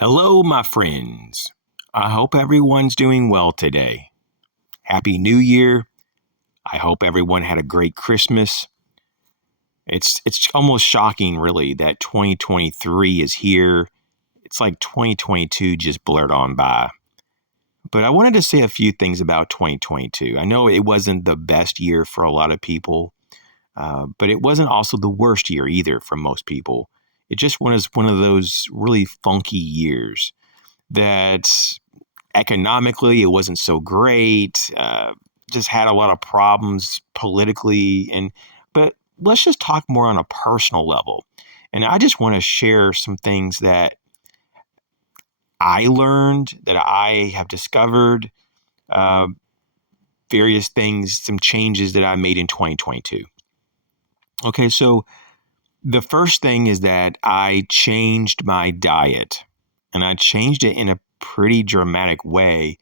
Hello, my friends. I hope everyone's doing well today. Happy New Year. I hope everyone had a great Christmas. It's almost shocking, really, that 2023 is here. It's like 2022 just blurred on by. But I wanted to say a few things about 2022. I know it wasn't the best year for a lot of people, but it wasn't also the worst year either for most people. It just was one of those really funky years that economically it wasn't so great. Just had a lot of problems politically, but let's just talk more on a personal level. And I just want to share some things that I learned, that I have discovered, uh, various things, some changes that I made in 2022. Okay, so the first thing is that I changed my diet, and I changed it in a pretty dramatic way.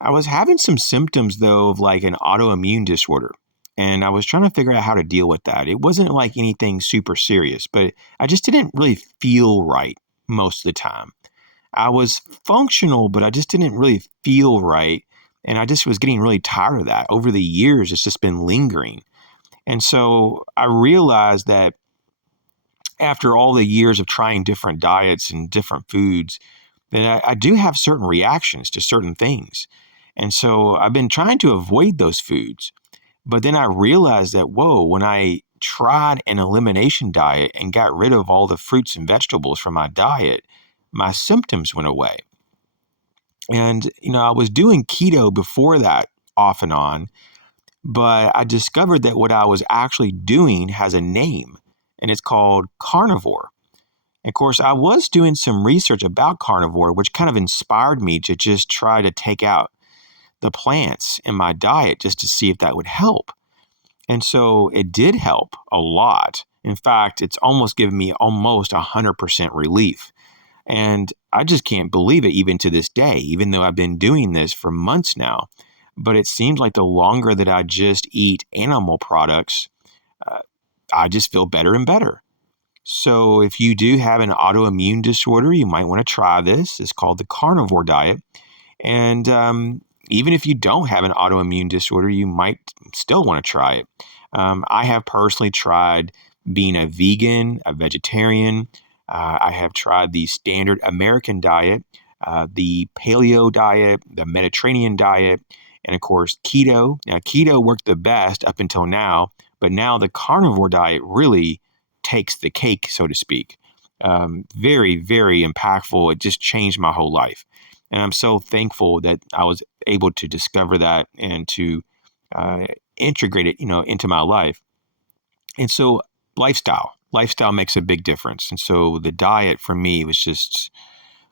I was having some symptoms, though, of like an autoimmune disorder, and I was trying to figure out how to deal with that. It wasn't like anything super serious, but I just didn't really feel right most of the time. I was functional, but I just didn't really feel right. And I just was getting really tired of that. Over the years, it's just been lingering. And so I realized that after all the years of trying different diets and different foods, that I do have certain reactions to certain things. And so I've been trying to avoid those foods. But then I realized that, whoa, when I tried an elimination diet and got rid of all the fruits and vegetables from my diet, my symptoms went away. And, I was doing keto before that off and on, but I discovered that what I was actually doing has a name, and it's called carnivore. Of course, I was doing some research about carnivore, which kind of inspired me to just try to take out the plants in my diet just to see if that would help. And so it did help a lot. In fact, it's almost given me almost 100% relief. And I just can't believe it even to this day, even though I've been doing this for months now. But it seems like the longer that I just eat animal products, uh, I just feel better and better. So if you do have an autoimmune disorder, you might want to try this. It's called the carnivore diet. And even if you don't have an autoimmune disorder, you might still want to try it. I have personally tried being a vegan, a vegetarian. I have tried the standard American diet, the paleo diet, the Mediterranean diet, and of course, keto. Now, keto worked the best up until now, but now the carnivore diet really takes the cake, so to speak. Very, very impactful. It just changed my whole life. And I'm so thankful that I was able to discover that and to integrate it, into my life. And so lifestyle makes a big difference. And so the diet for me was just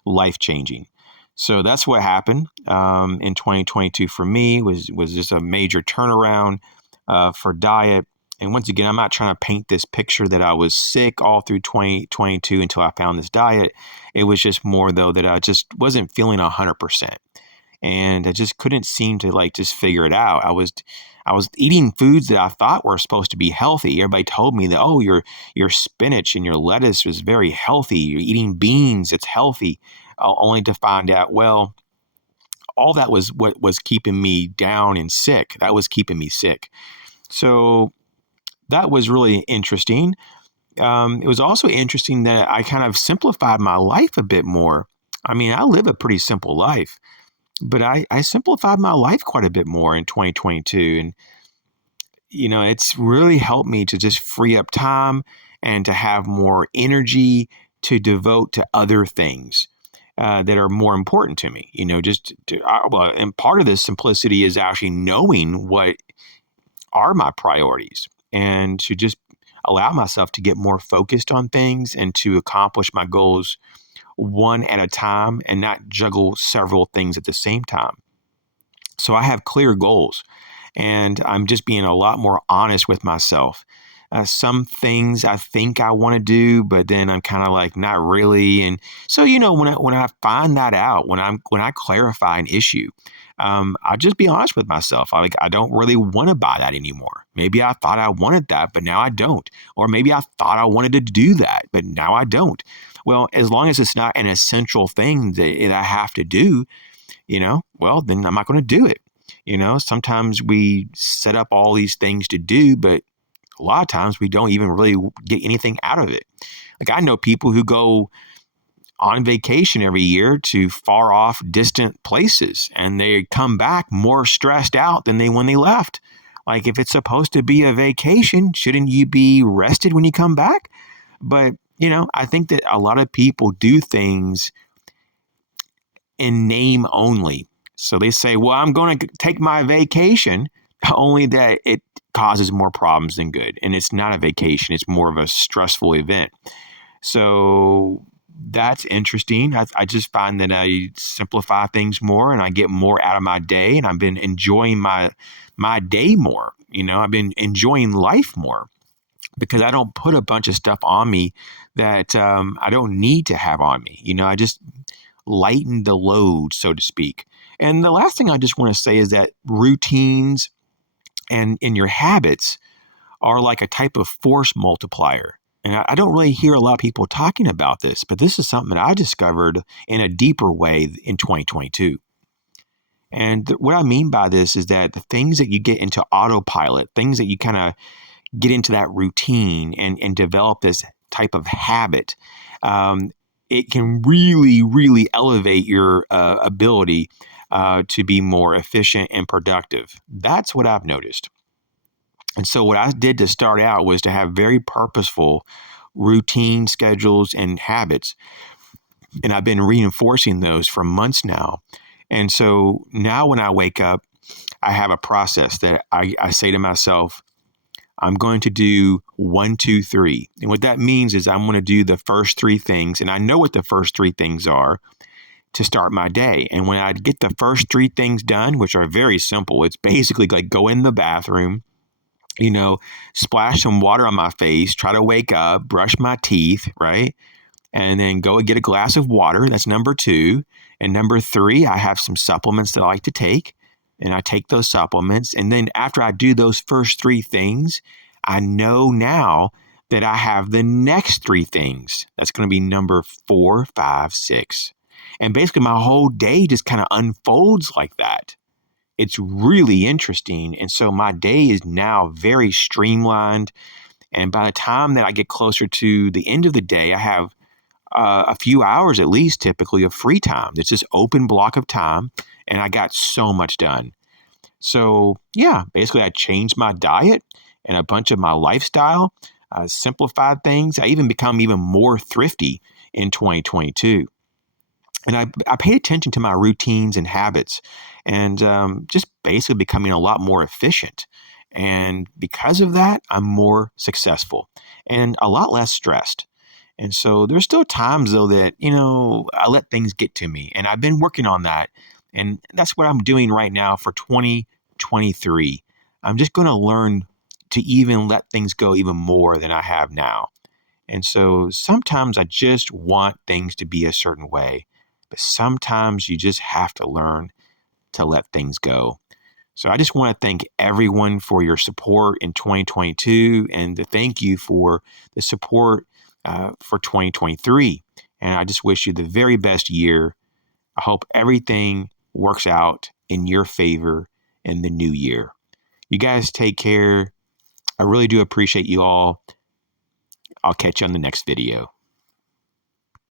life changing. So that's what happened in 2022 for me was just a major turnaround for diet. And once again, I'm not trying to paint this picture that I was sick all through 2022 until I found this diet. It was just more, though, that I just wasn't feeling 100%. And I just couldn't seem to just figure it out. I was eating foods that I thought were supposed to be healthy. Everybody told me that, oh, your spinach and your lettuce was very healthy. You're eating beans, it's healthy. Only to find out, well, all that was what was keeping me down and sick. That was keeping me sick. So that was really interesting. It was also interesting that I kind of simplified my life a bit more. I mean, I live a pretty simple life, but I simplified my life quite a bit more in 2022. And, it's really helped me to just free up time and to have more energy to devote to other things that are more important to me. And part of this simplicity is actually knowing what are my priorities and to just allow myself to get more focused on things and to accomplish my goals one at a time and not juggle several things at the same time. So I have clear goals and I'm just being a lot more honest with myself. Some things I think I want to do, but then I'm kind of like not really. And so when I find that out, when I clarify an issue, I'll just be honest with myself. I don't really want to buy that anymore. Maybe I thought I wanted that, but now I don't. Or maybe I thought I wanted to do that, but now I don't. Well, as long as it's not an essential thing that I have to do, well, then I'm not going to do it. Sometimes we set up all these things to do, but a lot of times we don't even really get anything out of it. Like I know people who go on vacation every year to far off distant places, and they come back more stressed out than when they left. Like if it's supposed to be a vacation, shouldn't you be rested when you come back? But, I think that a lot of people do things in name only. So they say, well, I'm going to take my vacation, only that it causes more problems than good. And it's not a vacation. It's more of a stressful event. So that's interesting. I just find that I simplify things more and I get more out of my day, and I've been enjoying my day more. I've been enjoying life more because I don't put a bunch of stuff on me that I don't need to have on me. I just lighten the load, so to speak. And the last thing I just want to say is that routines and in your habits are like a type of force multiplier. And I don't really hear a lot of people talking about this, but this is something that I discovered in a deeper way in 2022. And what I mean by this is that the things that you get into autopilot, things that you kind of get into that routine and develop this type of habit, it can really, really elevate your ability to be more efficient and productive. That's what I've noticed. And so what I did to start out was to have very purposeful routine schedules and habits. And I've been reinforcing those for months now. And so now when I wake up, I have a process that I say to myself, I'm going to do 1, 2, 3. And what that means is I'm going to do the first 3 things. And I know what the first 3 things are to start my day. And when I get the first 3 things done, which are very simple, it's basically like go in the bathroom, splash some water on my face, try to wake up, brush my teeth, right? And then go and get a glass of water. That's number 2. And number 3, I have some supplements that I like to take. And I take those supplements. And then after I do those first 3 things, I know now that I have the next 3 things. That's going to be number 4, 5, 6. And basically my whole day just kind of unfolds like that. It's really interesting. And so my day is now very streamlined. And by the time that I get closer to the end of the day, I have a few hours at least typically of free time. It's this open block of time, and I got so much done. So yeah, basically I changed my diet and a bunch of my lifestyle, simplified things. I even become even more thrifty in 2022. And I paid attention to my routines and habits, and just basically becoming a lot more efficient. And because of that, I'm more successful and a lot less stressed. And so there's still times though that, I let things get to me, and I've been working on that. And that's what I'm doing right now for 2023. I'm just going to learn to even let things go even more than I have now. And so sometimes I just want things to be a certain way, but sometimes you just have to learn to let things go. So I just want to thank everyone for your support in 2022 and to thank you for the support for 2023. And I just wish you the very best year. I hope everything works out in your favor in the new year. You guys take care. I really do appreciate you all. I'll catch you on the next video.